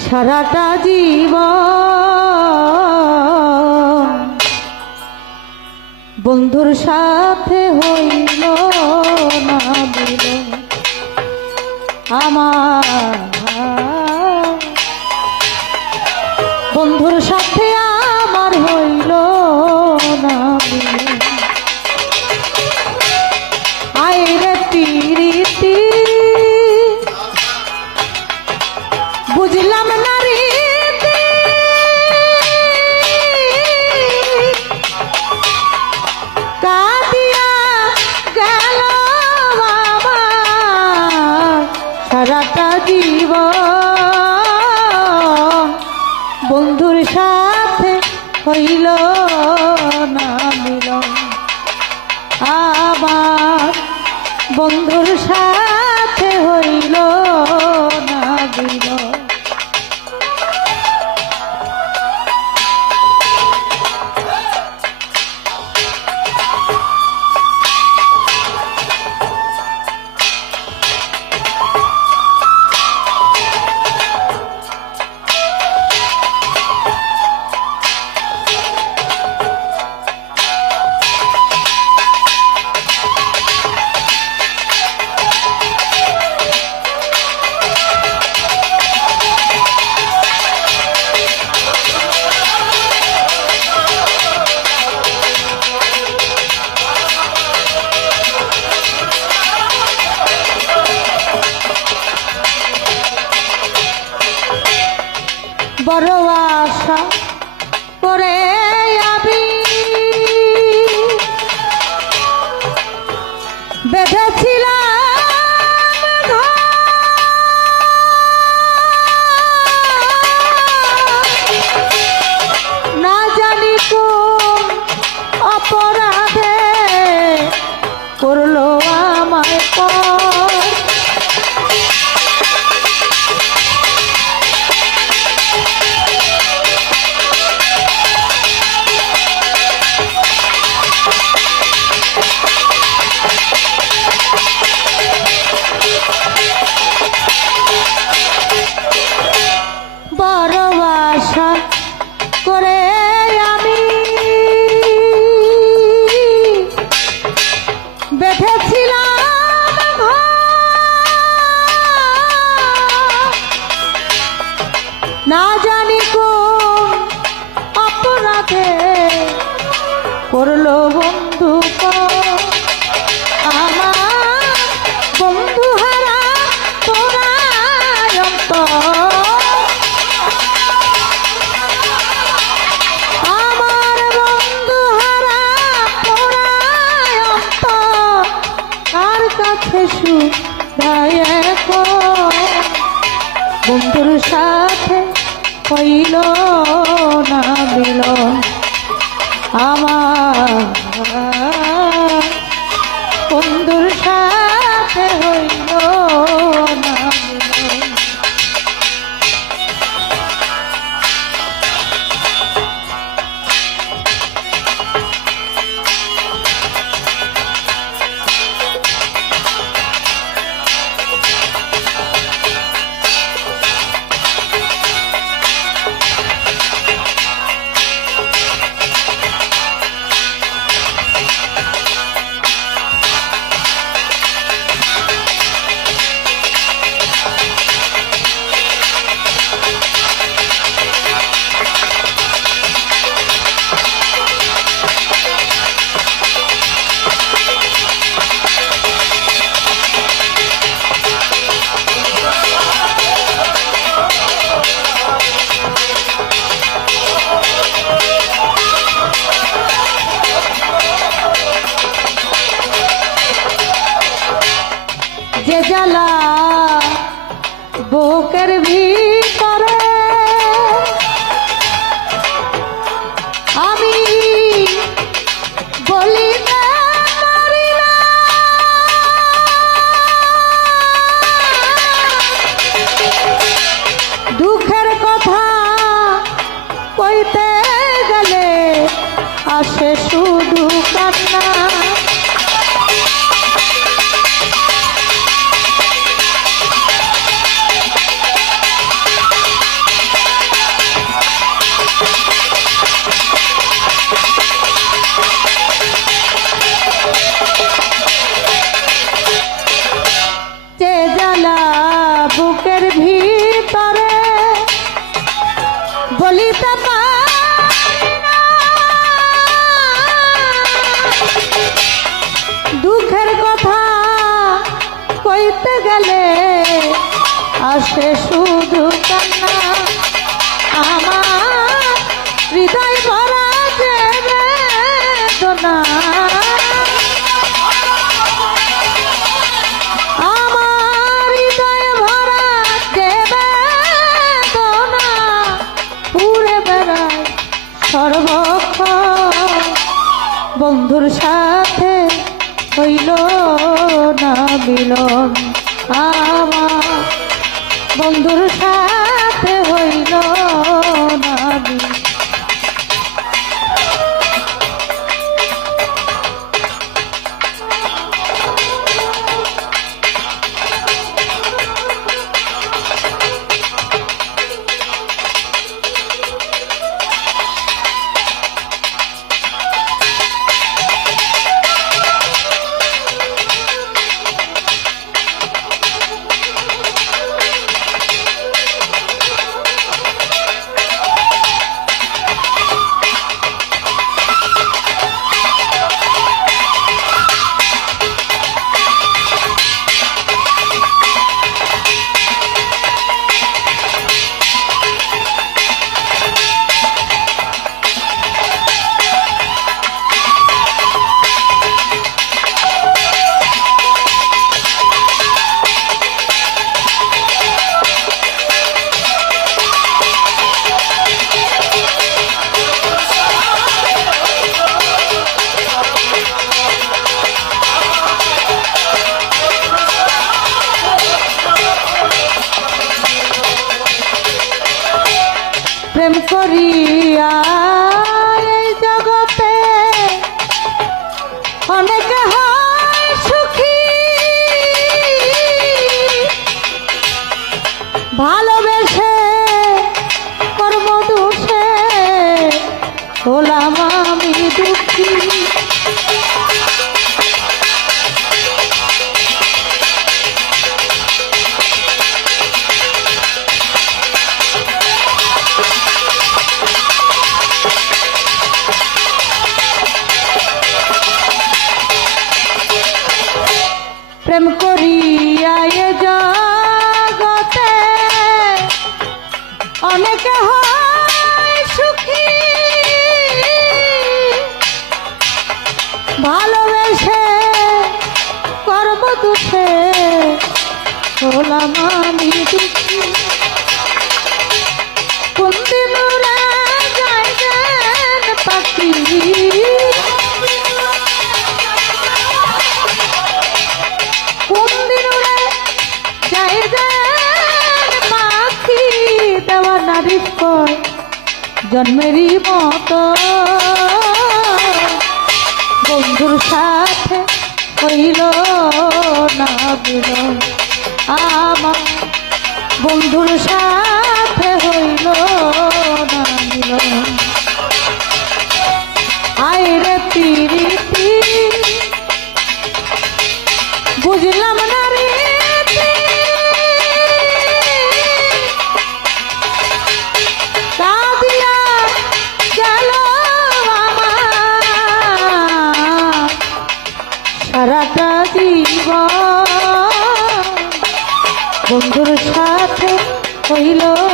সারাটা জীব বন্ধুর সাথে হইল না দিল আমার বন্ধুর সাথে আমার হইল বন্ধুর সাথে বড় আশা করে আমি কার কাছে বন্ধুর সাথে হইল না মিলন আমার বুকের ভিতরে আমি না। দুঃখের কথা কইতে গেলে আসে শুধু কান্না আসে শুধু কান্না। আমার হৃদয় ভরা যে বেদনা। সর্বক্ষণ। বন্ধুর সাথে হইল না মিলন আমার বন্ধুর সাথে ভালোবেসে কর্ম দোষে হলাম আমি দুঃখী। দুঃখে হলাম আমি দুঃখী। কোন দিন উড়ে যায় যেন পাখি? কোন দিন উড়ে যায় যেন পাখি? দেওয়া নারী কয় জন্মেরই মতো। বন্ধুর সাথে হইল না বিরল আমার বন্ধুর সাথে হইল না মিলন হইল